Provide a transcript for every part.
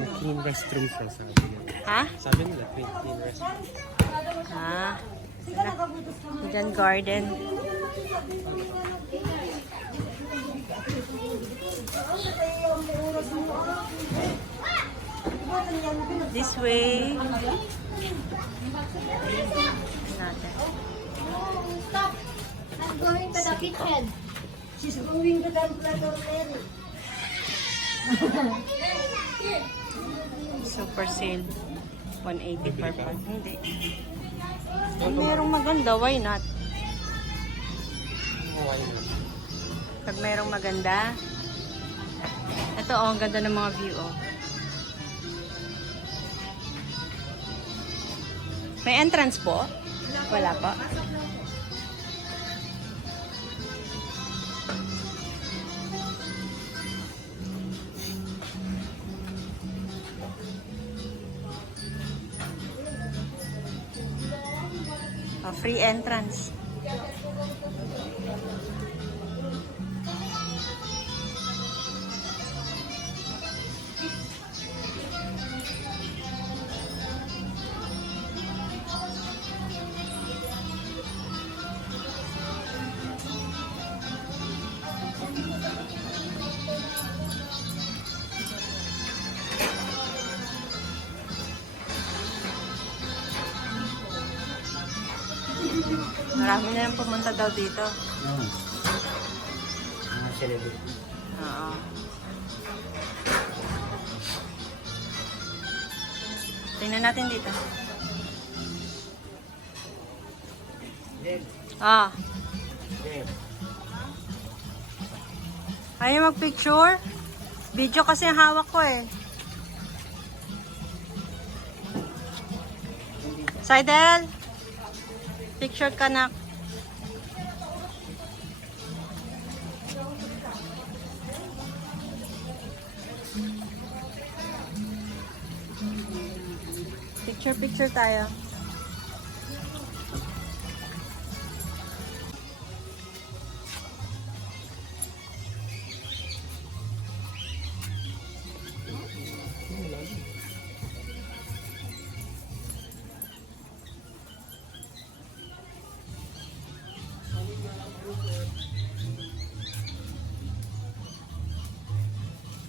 Na clean restroom siya, sabi nila. Ha? Sabi nila, clean restroom. Ah. Diyan garden. This way. Natin. Stop! I'm going to the kitchen. She's going to the laboratory. Super sale. 180 per pack. Hindi. Kung merong maganda, why not? Pag merong maganda. Ito, oh, ang ganda ng mga view, oh. May entrance po? Wala pa. Oh, free entrance. Marami na lang pumunta daw dito. Mga celebrity. Oo. Tingnan natin dito. Ah. Ayaw mag-picture? Video kasi ang hawak ko eh. Sidel! Picture ka na. Picture tayo.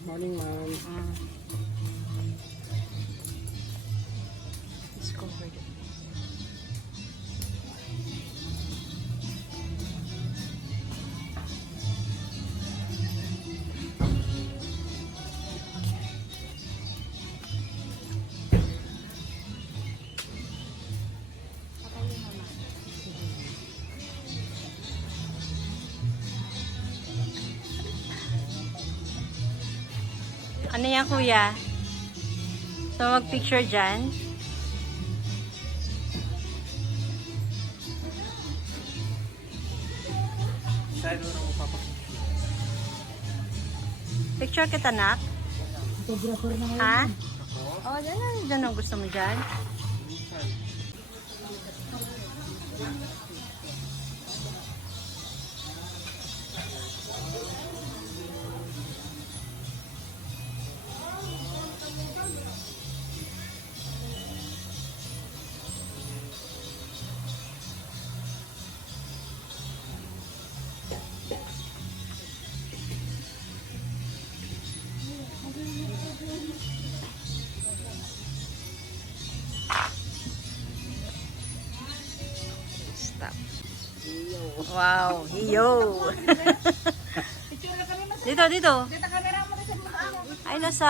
Morning, ma'am. Let's go for it. Ano yan, kuya? So, mag-picture dyan. Picture kita, nak? Ha? Oo, dyan na. Dyan ang gusto mo dyan. Stop. Wow, iyo. Dito. Ay, nasa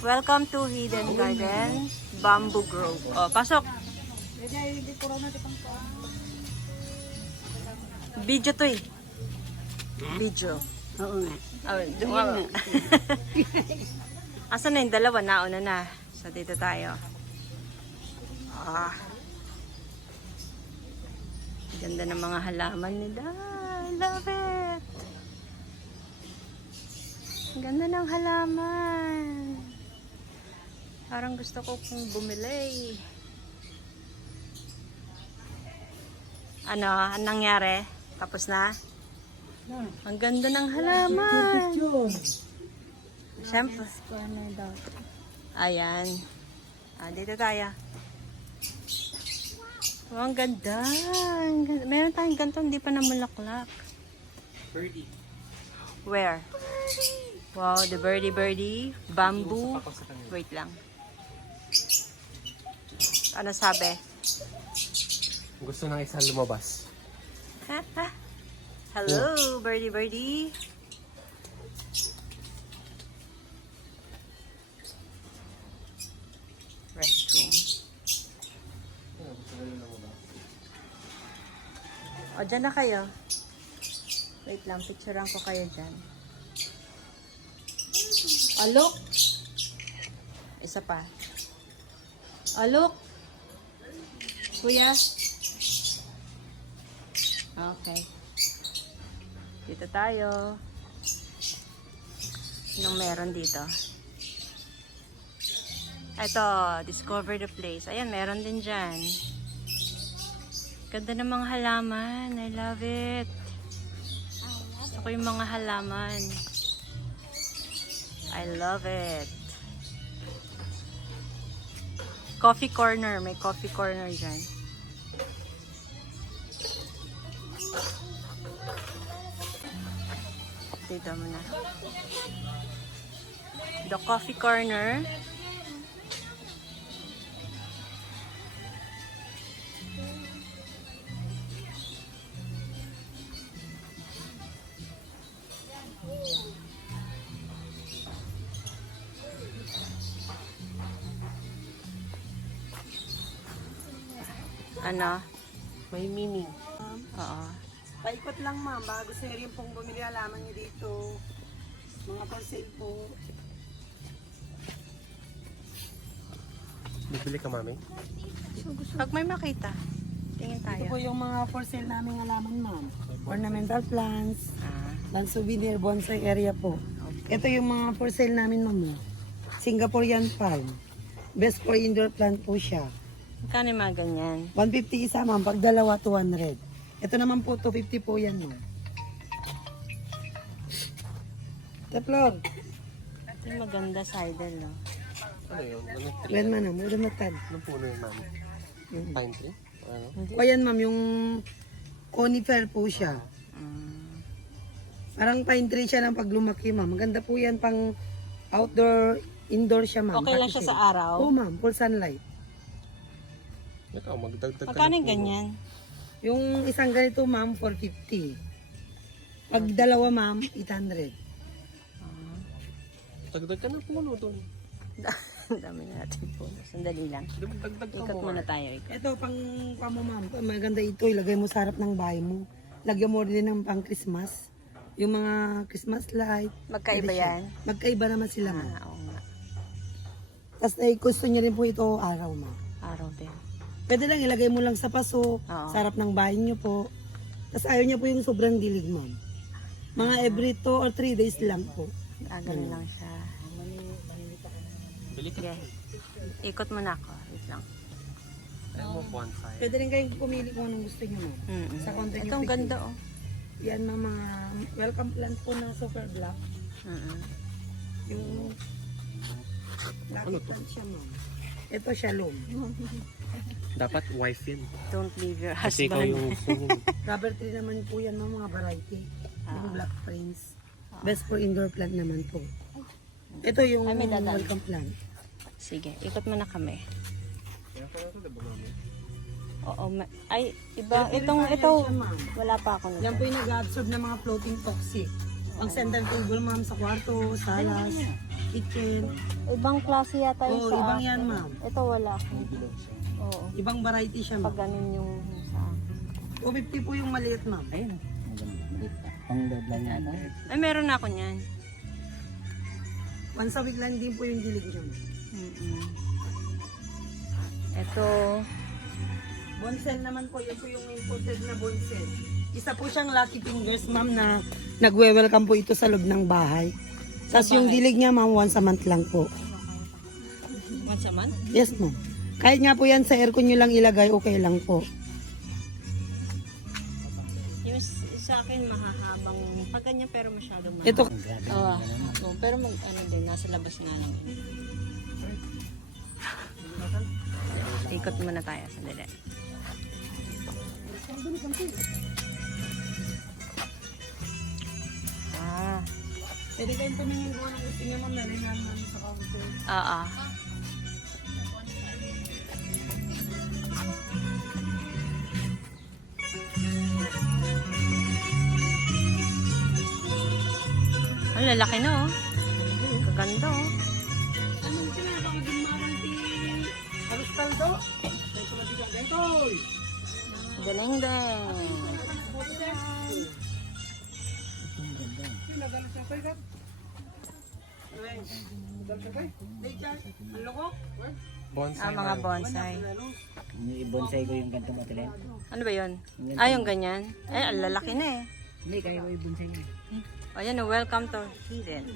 Welcome to Hidden Garden, Bamboo Grove. Oh, pasok. Video to eh. Video. Oo nga. Oh, dumawa. Asan na yung dalawa? Nauna na. So, dito tayo. Ah. Ganda ng mga halaman nila. Love it. Ganda ng halaman. Parang gusto ko pong bumili. Ano? Anong nangyari? Tapos na? Ang ganda ng halaman. Siyempre. Ayan. Dito tayo. Oh, ang ganda. Ang ganda. Meron tayong ganito, hindi pa namulaklak. Birdie. Where? Wow, the birdie. Bamboo. Usap ako sa kanila. Wait lang. Ano sabi? Gusto ng isa lumabas. Hello, birdie. Restroom. Gusto na lumabas. O, dyan na kayo. Wait lang, picturean ko kayo dyan. Alok! Isa pa. Alok! Kuya? Okay. Dito tayo. Anong meron dito? Ito, discover the place. Ayan, meron din dyan. Ganda ng mga halaman. I love it. Gusto ko yung mga halaman. I love it. Coffee corner. May coffee corner dyan. Dito muna. The coffee corner. Ano? May mini. Oo. Paikot lang ma'am, baka gusto niyo rin pong bumili halaman niyo dito. Mga for sale po. Bibili ka, mami? Pag may makita, tingin Ito tayo. po yung mga for sale naming halaman ma'am. Ornamental plants, Ah, land souvenir, bonsai area po. Ito yung mga for sale namin ma'am. Singaporean palm. Best for indoor plant po siya. magkano yung mga ganyan? 150 isa ma'am, pag dalawa 200. Ito naman po 250 po yan ma'am. Teplor, Ito yung maganda sidle, no? Ano yun? Anong tree? red man ma'am, red matad. Anong puno yun, mami? Pine tree? Ano? O yan ma'am, yung conifer po siya. Mm. Parang pine tree siya ng pag lumaki ma'am. Maganda po yan pang outdoor, indoor siya ma'am. Okay lang siya sa araw? Oo ma'am, full sunlight. Ikaw, magdagdag ka Magkano ng yung puno. ganyan? Yung isang ganito ma'am, 450. Pag dalawa ma'am, 800. Dagdag ka ng puno doon. Ang dami na natin po. Sandali lang. Dagdag ka Ikot mo. muna tayo. Ikot. Ito pang pamo ma'am. Maganda ito, ilagay mo sa harap ng bahay mo. Lagyan mo rin ng pang Christmas. Yung mga Christmas light. Magkaiba pwede siya. yan? Magkaiba naman sila ma'am. Oo nga. Tapos gusto niyo rin po ito araw ma'am. Araw din. Pwede lang ilagay mo lang sa paso, Oo. sa harap ng bahay niyo po. Tapos ayaw niya po yung sobrang dilig, ma'am. Mga every 2 or 3 days lang po. Ganun lang siya. Bili ka. Sige. Ikot muna ako. Wait lang. Ayaw mo bonsai. Pwede rin kayong pumili kung anong gusto niyo, ma'am. Mm-mm. Sa content Ito ang niyo, ganda, oh. Yan, ma'am, mga welcome plant po na super black. Mm-mm. Yung lucky plant siya, ma'am. Ito shalom. Dapat wife yun. Don't leave your Kasi ikaw husband. yung sungin. Rubber tree naman po yan, ma'am, mga variety. Yung Ah. black prince. Best for indoor plant naman po. Ito yung Ay, may dadaan. welcome plant. Sige, ikot muna kami. Kaya pala ito, diba, mami? Oo, ay, iba. Itong, Purifier ito, siya, ma'am. wala pa ako Yan nito. po yung nag-absorb ng mga floating toxic. Ang center table, ma'am, sa kwarto, salas, kitchen. Ibang klase yata yung Oo, sa ibang akin. yan, ma'am. Ito wala. Oo. Ibang variety siya, Pag ma'am. ganun yung sa akin. 250 po yung maliit, ma'am. Ay, meron na ako niyan. Once a week lang din po yung dilig niyo, ma'am. Mm-mm. Ito, Bonsel naman po, yan po yung imported na bonsel. Isa po siyang lucky fingers, ma'am, na nagwe-welcome po ito sa loob ng bahay. Tapos yung dilig niya, ma'am, once a month lang po. once a month? Yes, ma'am. Kahit nga po yan sa aircon nyo lang ilagay, okay lang po. Yung sa akin mahahabang, pag ganyan pero masyadong mahaba. Ito, Oo, pero ano din, nasa labas nga lang. Ikot muna tayo. Sandali. Ah. Pwede kayong tumingin kung anong gusto niya, ma'am. Meron naman sa counter. Oo. Ang lalaki na oh. Kaganda oh. Anong pinapakagimmarang ti Aros Caldo? Ito matigang gaytoy. Galing daw. Bonsai. Mga bonsai. I-bonsai ko yung ganito mo tila. Ano ba yun? Ah, yung ganyan? Eh, ang lalaki na eh. Hindi, kaya ko i-bonsai niya. O yan, welcome to Hidden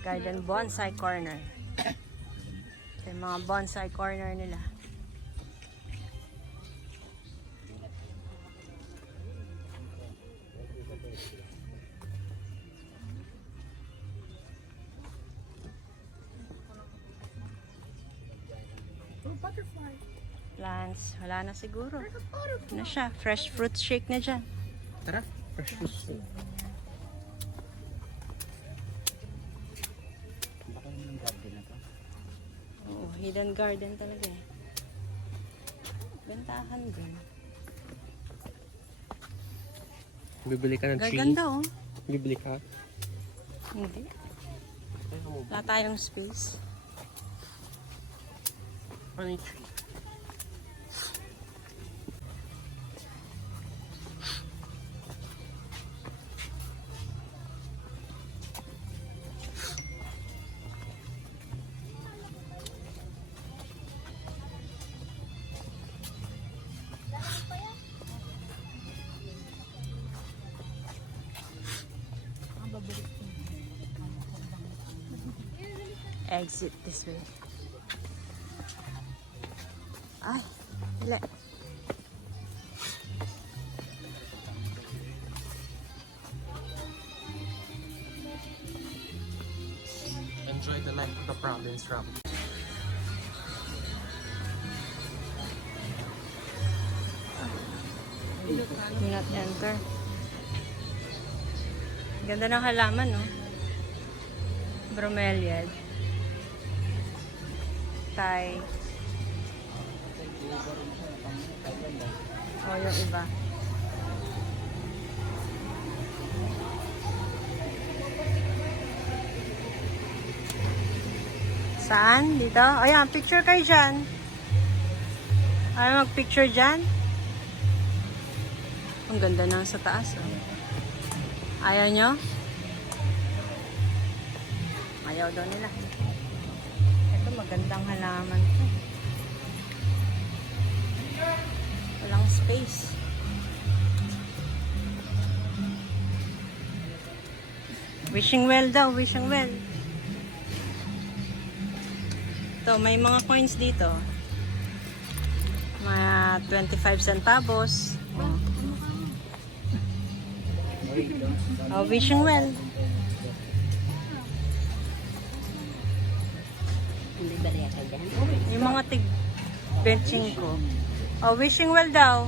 Garden Bonsai Corner. Ito yung mga bonsai corner nila. Plants, wala na siguro. Ano siya? Fresh fruit shake na dyan. Tara. Fresh fruits. Baka yung garden na to. Oo, hidden garden talaga eh. Bentahan din. Bibili ka ng tree. Gaganda oh. Bibili ka. Hindi. Wala tayong space. Ano yung tree? Exit this way. Ay, wala. Enjoy the life of the province, Rob. Do not enter. Ganda ng halaman, no? Bromeliad. Thai. Oh, yung iba. Saan? Dito? Ayan, picture kayo dyan. Ayaw mag-picture dyan? Ang ganda na sa taas, oh. Ayaw nyo? Ayaw daw nila. Ito, magandang halaman to. Walang space. Wishing well daw, wishing well. Ito, may mga coins dito. Mga 25 centavos. Oh, wishing well. Hindi ba rin ka dyan? Yung mga tig-benching ko. Oh, wishing well daw.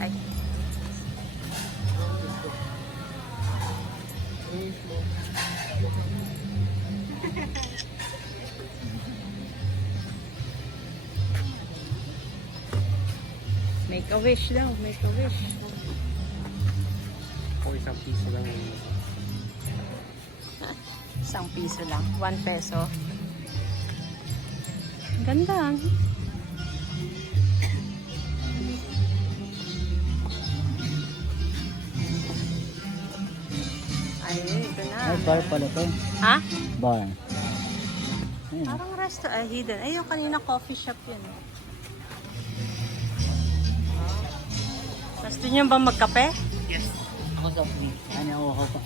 Ay. Make a wish daw, make a wish. O isang piso lang yun. ₱1 lang, 1 peso. Ang ganda. Ayun, ito na. Ay, bar pala to. Ha? Bar. Ayun. Parang resto, hidden. Ay, yung kanina coffee shop yun. Gusto niyo ba magkape? Ako sa free. Ano ako pa?